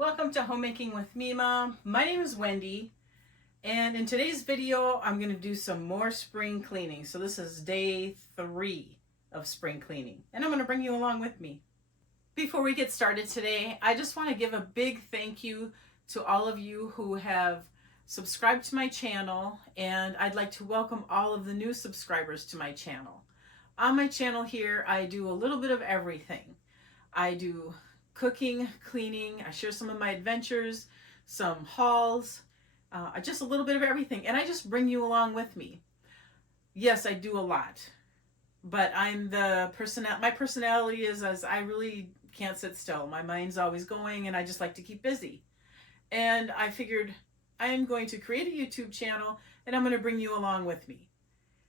Welcome to Homemaking with Mema. My name is Wendy, and in today's video I'm going to do some more spring cleaning. So this is day 3 of spring cleaning, and I'm going to bring you along with me. Before we get started today, I just want to give a big thank you to all of you who have subscribed to my channel, and I'd like to welcome all of the new subscribers to my channel. On my channel here, I do a little bit of everything. I do cooking, cleaning, I share some of my adventures, some hauls, just a little bit of everything, and I just bring you along with me. Yes, I do a lot, but my personality is as I really can't sit still. My mind's always going, and I just like to keep busy. And I figured I am going to create a YouTube channel, and I'm going to bring you along with me.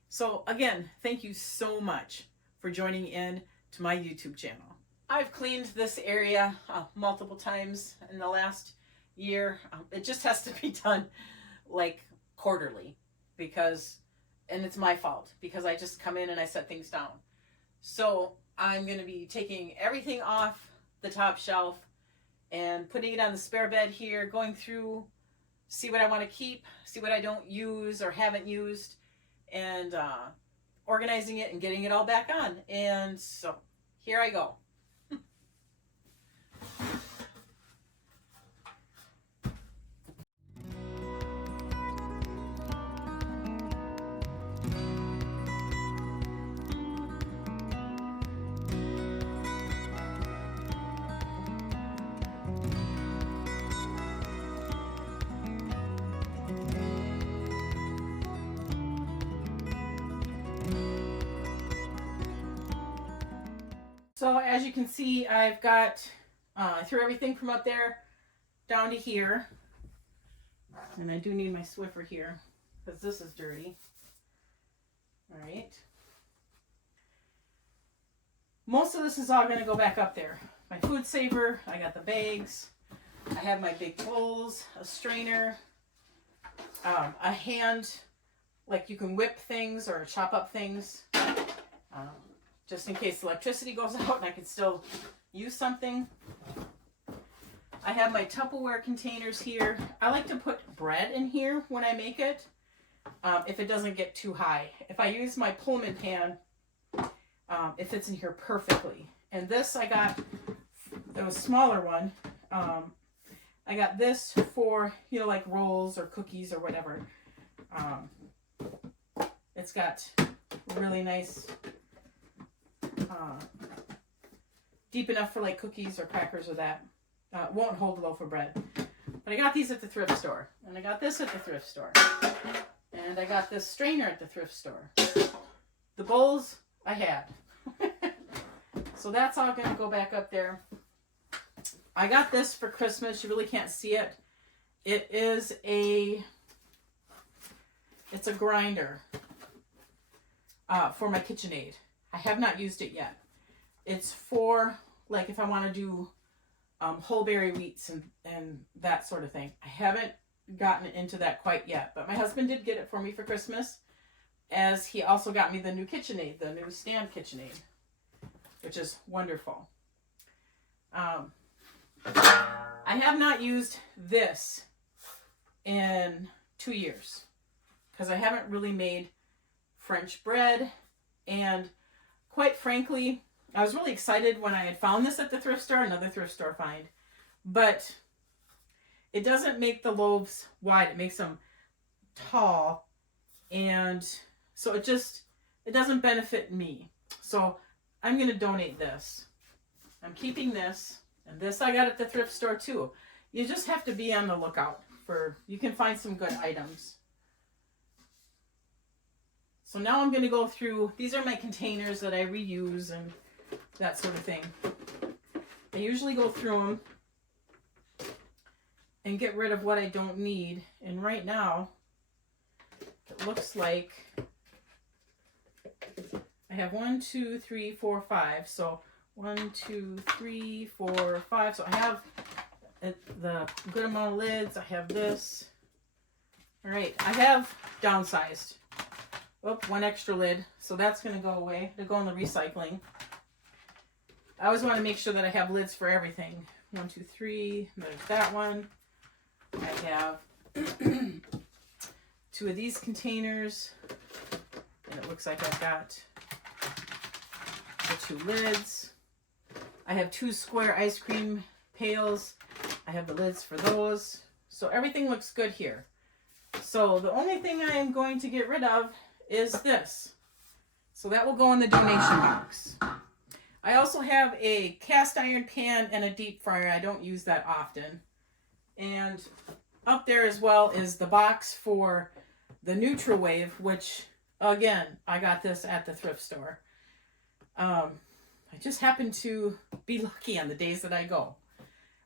So again, thank you so much for joining in to my YouTube channel. I've cleaned this area multiple times in the last year. It just has to be done like quarterly and it's my fault because I just come in and I set things down. So I'm going to be taking everything off the top shelf and putting it on the spare bed here, going through, see what I want to keep, see what I don't use or haven't used, and organizing it and getting it all back on. And so here I go. So as you can see, I've got, I threw everything from up there down to here. And I do need my Swiffer here because this is dirty. All right. Most of this is all going to go back up there. My food saver, I got the bags. I have my big bowls, a strainer, a hand, like you can whip things or chop up things. Just in case electricity goes out and I can still use something. I have my Tupperware containers here. I like to put bread in here when I make it, if it doesn't get too high. If I use my Pullman pan, it fits in here perfectly. And this I got, it was a smaller one. I got this for, like rolls or cookies or whatever. It's got really nice, deep enough for like cookies or crackers or that. Won't hold a loaf of bread. But I got these at the thrift store. And I got this at the thrift store. And I got this strainer at the thrift store. The bowls I had. So that's all going to go back up there. I got this for Christmas. You really can't see it. It's a grinder for my KitchenAid. I have not used it yet. It's for, like, if I want to do whole berry wheats and that sort of thing. I haven't gotten into that quite yet, but my husband did get it for me for Christmas, as he also got me the new KitchenAid, the new stand KitchenAid, which is wonderful. I have not used this in 2 years because I haven't really made French bread, and quite frankly, I was really excited when I had found this at the thrift store, another thrift store find, but it doesn't make the loaves wide. It makes them tall, and so it doesn't benefit me. So I'm going to donate this. I'm keeping this, and this I got at the thrift store too. You just have to be on the lookout you can find some good items. So now I'm going to go through, these are my containers that I reuse and that sort of thing. I usually go through them and get rid of what I don't need. And right now, it looks like I have 1, 2, 3, 4, 5. So 1, 2, 3, 4, 5. So I have the good amount of lids. I have this. All right, I have downsized. Oh, 1 extra lid. So that's going to go away. To go in the recycling. I always want to make sure that I have lids for everything 1, 2, 3. There's that one. I have 2 of these containers, and it looks like I've got the 2 lids. I have 2 square ice cream pails. I have the lids for those. So everything looks good here. So the only thing I am going to get rid of is this. So that will go in the donation box. I also have a cast iron pan and a deep fryer. I don't use that often. And up there as well is the box for the NutriWave, which, again, I got this at the thrift store. I just happen to be lucky on the days that I go.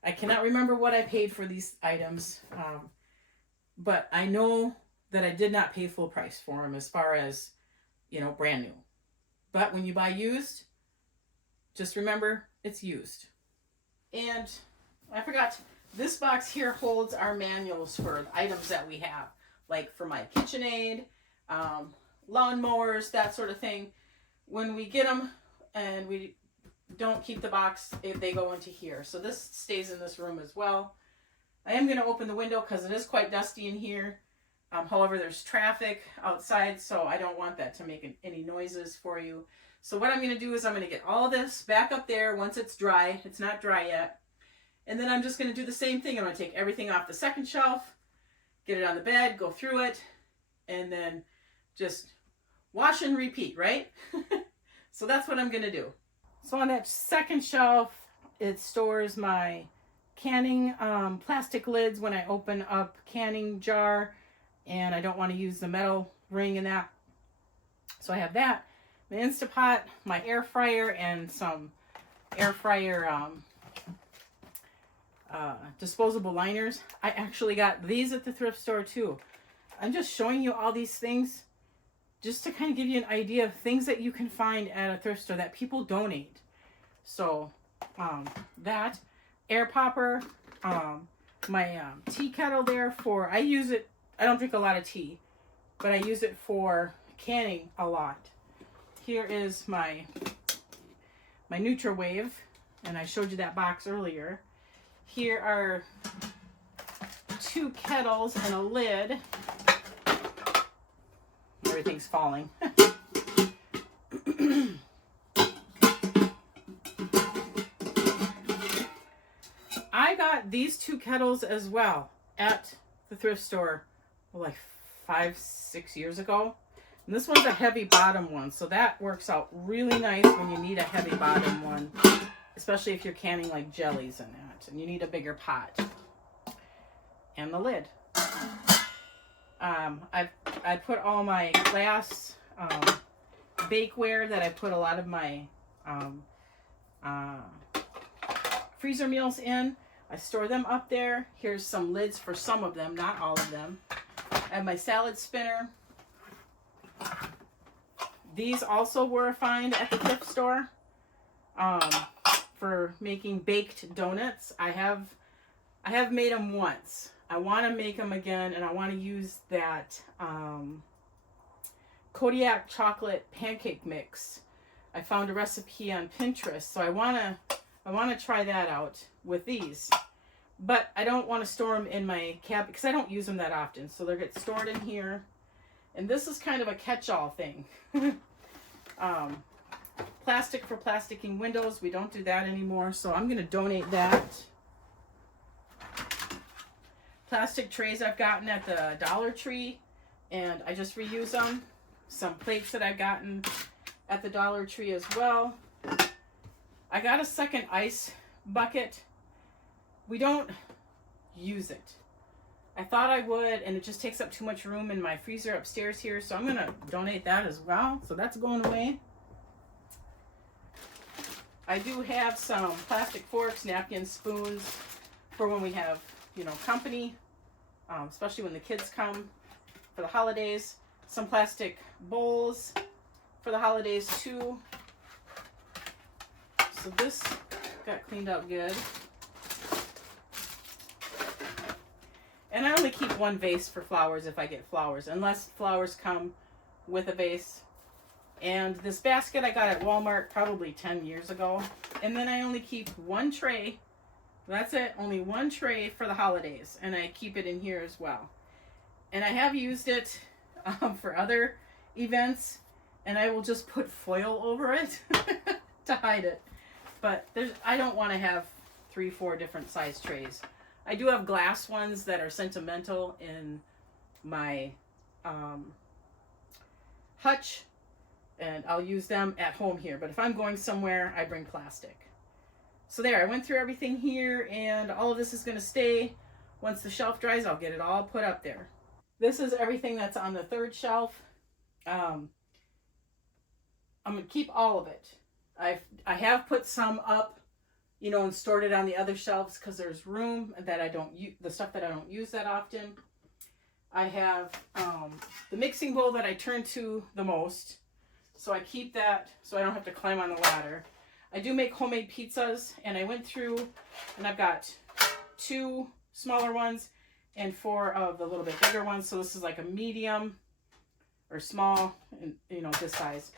I cannot remember what I paid for these items, but I know that I did not pay full price for them as far as, you know, brand new. But when you buy used, just remember it's used. And I forgot, this box here holds our manuals for the items that we have, like for my KitchenAid, lawnmowers, that sort of thing. When we get them and we don't keep the box, they go into here. So this stays in this room as well. I am going to open the window because it is quite dusty in here. However, there's traffic outside, so I don't want that to make any noises for you. So what I'm going to do is I'm going to get all this back up there once it's dry. It's not dry yet. And then I'm just going to do the same thing. I'm going to take everything off the second shelf, get it on the bed, go through it, and then just wash and repeat, right? So that's what I'm going to do. So on that second shelf, it stores my canning plastic lids when I open up canning jar, and I don't want to use the metal ring in that. So I have that, my Instapot, my air fryer, and some air fryer disposable liners. I actually got these at the thrift store too. I'm just showing you all these things just to kind of give you an idea of things that you can find at a thrift store that people donate. So that air popper, my tea kettle there for, I use it, I don't drink a lot of tea, but I use it for canning a lot. Here is my NutriWave, and I showed you that box earlier. Here are 2 kettles and a lid. Everything's falling. I got these 2 kettles as well at the thrift store like 5-6 years ago. And this one's a heavy bottom one, so that works out really nice when you need a heavy bottom one, especially if you're canning like jellies and that, and you need a bigger pot. And the lid. I put all my glass bakeware that I put a lot of my freezer meals in. I store them up there. Here's some lids for some of them, not all of them. I have my salad spinner. These also were a find at the thrift store for making baked donuts. I have made them once. I want to make them again, and I want to use that Kodiak chocolate pancake mix. I found a recipe on Pinterest, so I want to try that out with these. But I don't want to store them in my cabinet because I don't use them that often. So they get stored in here. And this is kind of a catch-all thing. Plastic for plasticking windows. We don't do that anymore, so I'm going to donate that. Plastic trays I've gotten at the Dollar Tree, and I just reuse them. Some plates that I've gotten at the Dollar Tree as well. I got a second ice bucket. We don't use it. I thought I would, and it just takes up too much room in my freezer upstairs here, so I'm going to donate that as well. So that's going away. I do have some plastic forks, napkins, spoons for when we have, you know, company, especially when the kids come for the holidays. Some plastic bowls for the holidays too. So this got cleaned out good. And I only keep one vase for flowers if I get flowers, unless flowers come with a vase. And this basket I got at Walmart probably 10 years ago. And then I only keep one tray That's it. Only one tray for the holidays, and I keep it in here as well. And I have used it for other events, and I will just put foil over it to hide it. But I don't want to have 3-4 different size trays. I do have glass ones that are sentimental in my hutch, and I'll use them at home here. But if I'm going somewhere, I bring plastic. So there, I went through everything here, and all of this is going to stay. Once the shelf dries, I'll get it all put up there. This is everything that's on the third shelf. I'm going to keep all of it. I have put some up, you know, and stored it on the other shelves because there's room that I don't use, the stuff that I don't use that often. I have the mixing bowl that I turn to the most, so I keep that so I don't have to climb on the ladder. I do make homemade pizzas, and I went through and I've got 2 smaller ones and 4 of the little bit bigger ones. So this is like a medium or small, and you know, this size.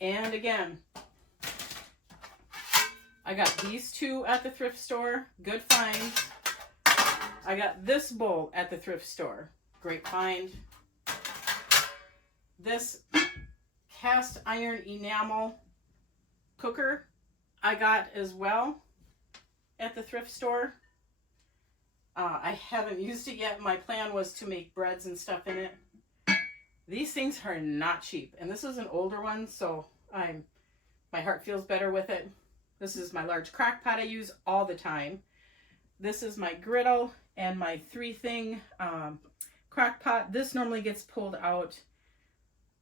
And again, I got these 2 at the thrift store, good find. I got this bowl at the thrift store, great find. This cast iron enamel cooker I got as well at the thrift store. I haven't used it yet. My plan was to make breads and stuff in it. These things are not cheap, and this is an older one, so my heart feels better with it. This is my large crock pot I use all the time. This is my griddle and my 3-thing crock pot. This normally gets pulled out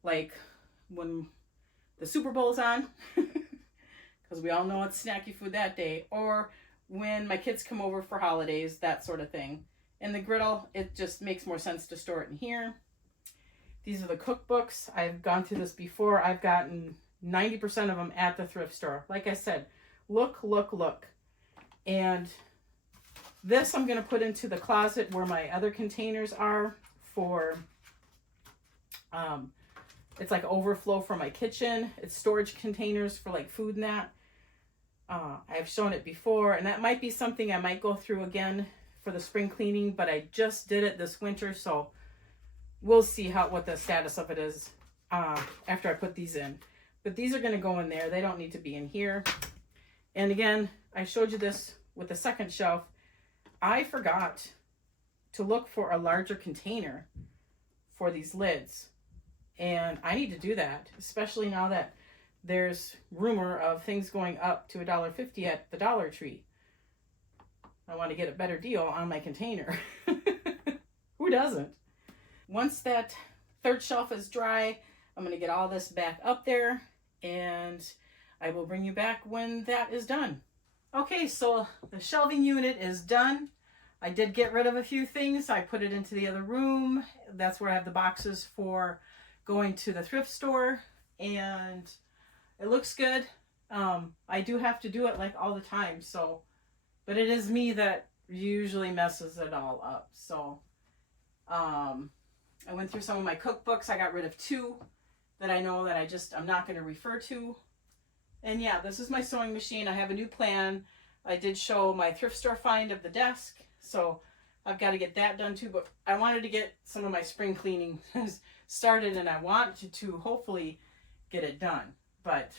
like when the Super Bowl's on, because we all know it's snacky food that day, or when my kids come over for holidays, that sort of thing. And the griddle, it just makes more sense to store it in here. These are the cookbooks. I've gone through this before. I've gotten 90% of them at the thrift store. Like I said, look, look, look. And this I'm going to put into the closet where my other containers are for, it's like overflow for my kitchen. It's storage containers for like food and that. I've shown it before, and that might be something I might go through again for the spring cleaning, but I just did it this winter, so we'll see what the status of it is after I put these in. But these are going to go in there. They don't need to be in here. And again, I showed you this with the second shelf. I forgot to look for a larger container for these lids, and I need to do that, especially now that there's rumor of things going up to $1.50 at the Dollar Tree. I want to get a better deal on my container. Who doesn't? Once that third shelf is dry, I'm going to get all this back up there, and I will bring you back when that is done. Okay, so the shelving unit is done. I did get rid of a few things. I put it into the other room. That's where I have the boxes for going to the thrift store, and it looks good. I do have to do it like all the time, so, but it is me that usually messes it all up. So I went through some of my cookbooks. I got rid of 2 that I know that I'm not going to refer to. And yeah, this is my sewing machine. I have a new plan. I did show my thrift store find of the desk, so I've got to get that done too. But I wanted to get some of my spring cleaning started, and I want to hopefully get it done. But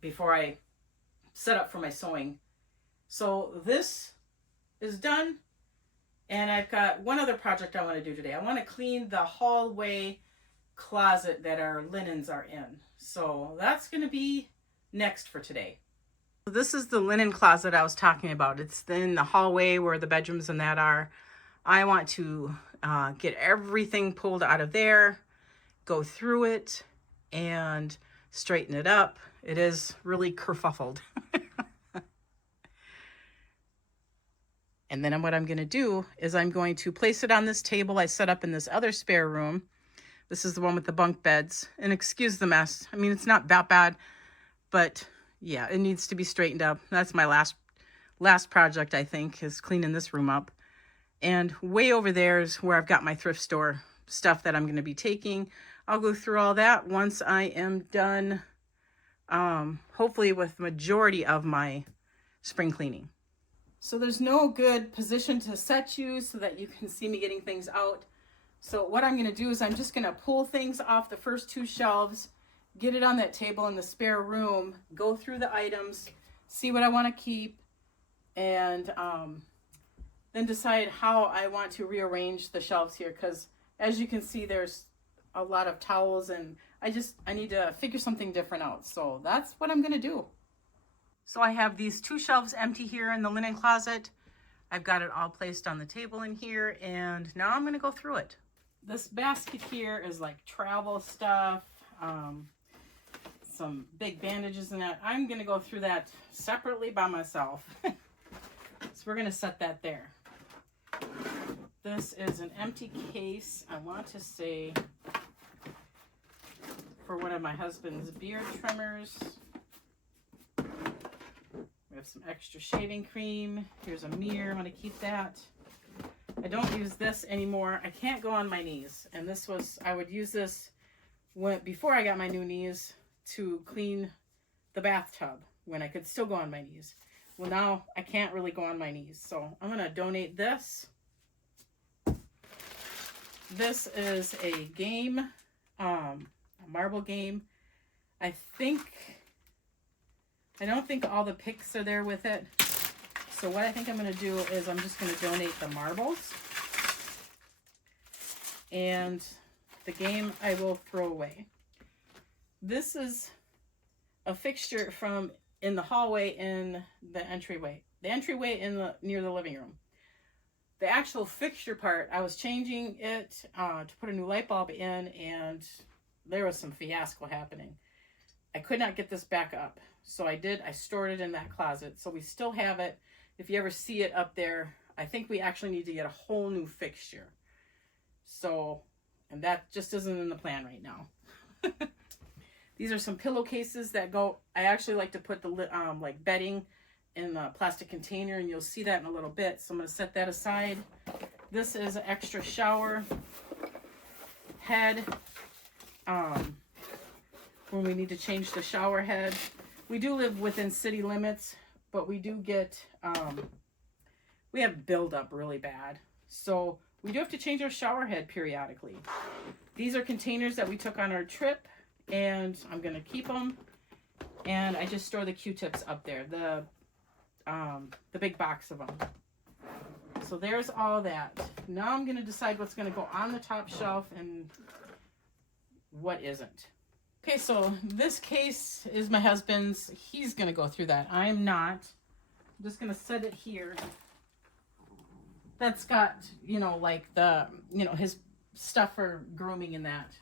before I set up for my sewing. So this is done. And I've got one other project I want to do today. I want to clean the hallway closet that our linens are in. So that's going to be next for today. This is the linen closet I was talking about. It's in the hallway where the bedrooms and that are. I want to get everything pulled out of there, go through it, and straighten it up. It is really kerfuffled. And then what I'm going to do is I'm going to place it on this table I set up in this other spare room. This is the one with the bunk beds. And excuse the mess. I mean, it's not that bad, but yeah, it needs to be straightened up. That's my last project, I think, is cleaning this room up. And way over there is where I've got my thrift store stuff that I'm going to be taking. I'll go through all that once I am done, hopefully with majority of my spring cleaning. So there's no good position to set you so that you can see me getting things out. So what I'm going to do is I'm just going to pull things off the first two shelves, get it on that table in the spare room, go through the items, see what I want to keep, and then decide how I want to rearrange the shelves here, because as you can see, there's a lot of towels, and I need to figure something different out. So that's what I'm going to do. So I have these two shelves empty here in the linen closet. I've got it all placed on the table in here, and now I'm going to go through it. This basket here is like travel stuff, some big bandages in that. I'm going to go through that separately by myself. So we're going to set that there. This is an empty case, I want to say, for one of my husband's beard trimmers. We have some extra shaving cream. Here's a mirror. I'm going to keep that. I don't use this anymore. I can't go on my knees. And this was, I would use this before I got my new knees to clean the bathtub when I could still go on my knees. Well, now I can't really go on my knees. So I'm going to donate this. This is a game, a marble game. I don't think all the picks are there with it. So what I think I'm going to do is I'm just going to donate the marbles. And the game I will throw away. This is a fixture from in the hallway in the entryway. The entryway near the living room. The actual fixture part, I was changing it to put a new light bulb in, and there was some fiasco happening. I could not get this back up. So I stored it in that closet. So we still have it. If you ever see it up there, I think we actually need to get a whole new fixture. So, and that just isn't in the plan right now. These are some pillowcases that go, I actually like to put the like bedding in the plastic container, and you'll see that in a little bit. So I'm going to set that aside. This is an extra shower head. When we need to change the shower head. We do live within city limits, but we do get, we have buildup really bad. So we do have to change our shower head periodically. These are containers that we took on our trip, and I'm going to keep them. And I just store the Q-tips up there, the big box of them. So there's all that. Now I'm going to decide what's going to go on the top shelf and what isn't. Okay, so this case is my husband's. He's going to go through that. I'm not. I'm just going to set it here. That's got, like his stuff for grooming in that.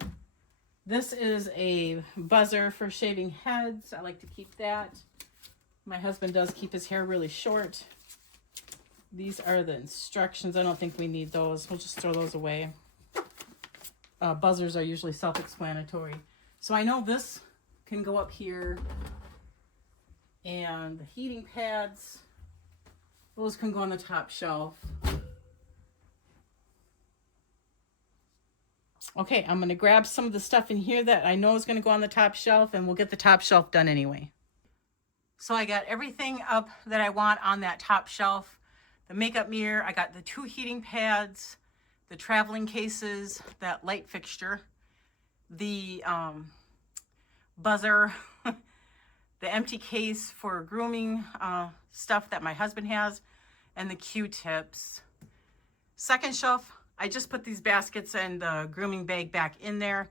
This is a buzzer for shaving heads. I like to keep that. My husband does keep his hair really short. These are the instructions. I don't think we need those. We'll just throw those away. Buzzers are usually self-explanatory. So I know this can go up here, and the heating pads, those can go on the top shelf. Okay, I'm going to grab some of the stuff in here that I know is going to go on the top shelf, and we'll get the top shelf done anyway. So I got everything up that I want on that top shelf. The makeup mirror, I got the 2 heating pads, the traveling cases, that light fixture, the buzzer, the empty case for grooming stuff that my husband has, and the Q-tips. Second shelf, I just put these baskets and the grooming bag back in there.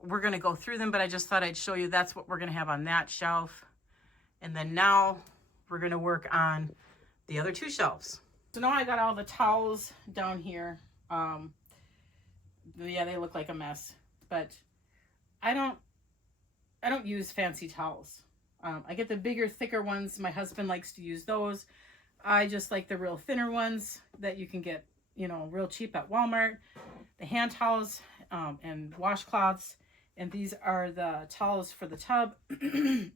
We're going to go through them, but I just thought I'd show you that's what we're going to have on that shelf. And then now we're going to work on the other 2 shelves. So now I got all the towels down here. Yeah, they look like a mess, but I don't use fancy towels. I get the bigger, thicker ones. My husband likes to use those. I just like the real thinner ones that you can get, real cheap at Walmart. The hand towels and washcloths. And these are the towels for the tub. I'm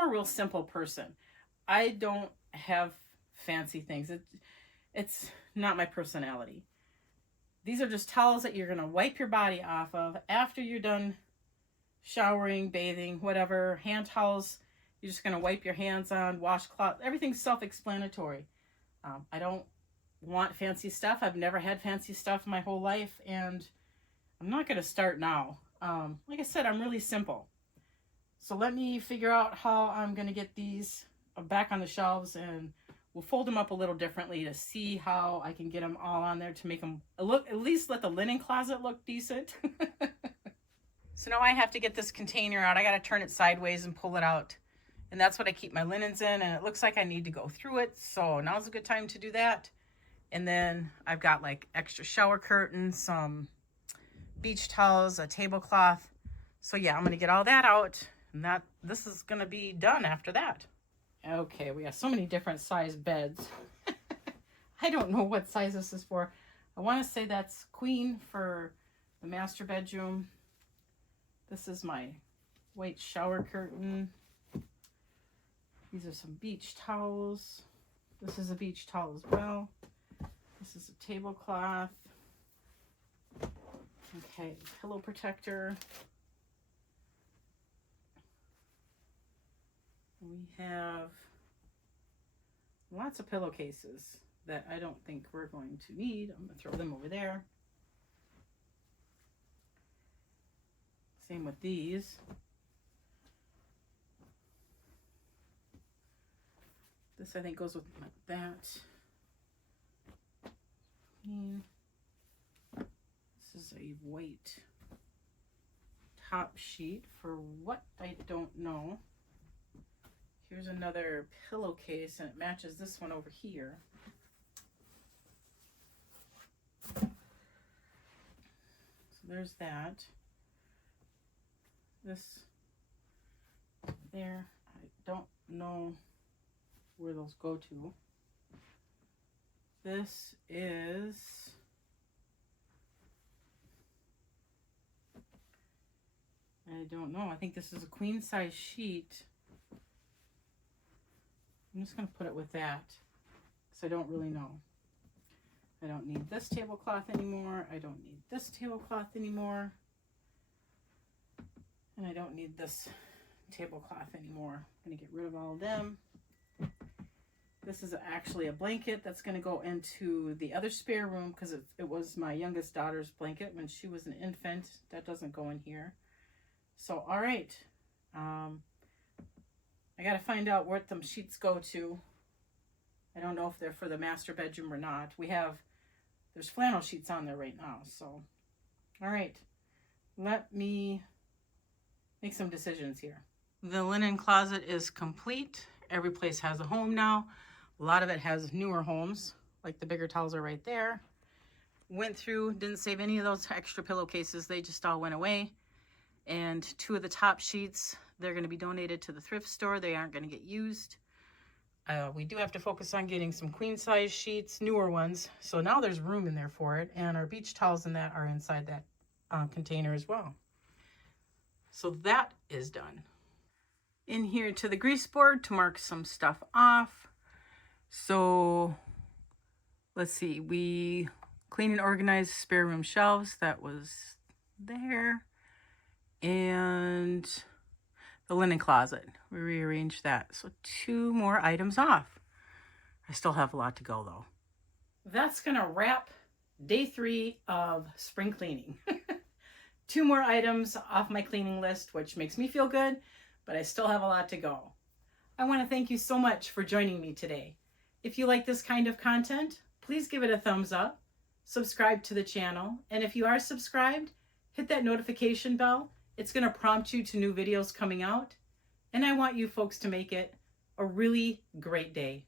a real simple person. I don't have fancy things. It's not my personality. These are just towels that you're going to wipe your body off of after you're done showering, bathing, whatever. Hand towels You're just going to wipe your hands on, washcloth. Everything's self-explanatory. I don't want fancy stuff. I've never had fancy stuff my whole life, and I'm not going to start now. Like I said, I'm really simple. So let me figure out how I'm going to get these back on the shelves, and we'll fold them up a little differently to see how I can get them all on there to make them look, at least let the linen closet look decent. So now I have to get this container out. I got to turn it sideways and pull it out. And that's what I keep my linens in, and it looks like I need to go through it. So now's a good time to do that. And then I've got like extra shower curtains, some beach towels, a tablecloth. So yeah, I'm going to get all that out, and this is going to be done after that. Okay, we have so many different size beds. I don't know what size this is for. I want to say that's queen for the master bedroom. This is my white shower curtain. These are some beach towels. This is a beach towel as well. This is a tablecloth. Okay, pillow protector. We have lots of pillowcases that I don't think we're going to need. I'm going to throw them over there. Same with these. This I think goes with that. This is a white top sheet for what I don't know. Here's another pillowcase, and it matches this one over here. So there's that. This there, I don't know where those go to. This is I don't know. I think this is a queen size sheet. I'm just going to put it with that because I don't really know. I don't need this tablecloth anymore. I don't need this tablecloth anymore. And I don't need this tablecloth anymore. I'm going to get rid of all of them. This is actually a blanket that's going to go into the other spare room because it was my youngest daughter's blanket when she was an infant. That doesn't go in here. So, all right. I got to find out what them sheets go to. I don't know if they're for the master bedroom or not. There's flannel sheets on there right now. So, all right. Let me make some decisions here. The linen closet is complete. Every place has a home now. A lot of it has newer homes, like the bigger towels are right there. Went through, didn't save any of those extra pillowcases. They just all went away. And 2 of the top sheets, they're going to be donated to the thrift store. They aren't going to get used. We do have to focus on getting some queen size sheets, newer ones. So now there's room in there for it. And our beach towels and that are inside that container as well. So that is done. In here to the grease board to mark some stuff off. So let's see, we clean and organize spare room shelves. That was there. And the linen closet, we rearranged that. So 2 more items off. I still have a lot to go though. That's gonna wrap day 3 of spring cleaning. 2 more items off my cleaning list, which makes me feel good, but I still have a lot to go. I want to thank you so much for joining me today. If you like this kind of content, please give it a thumbs up, subscribe to the channel, and if you are subscribed, hit that notification bell. It's going to prompt you to new videos coming out, and I want you folks to make it a really great day.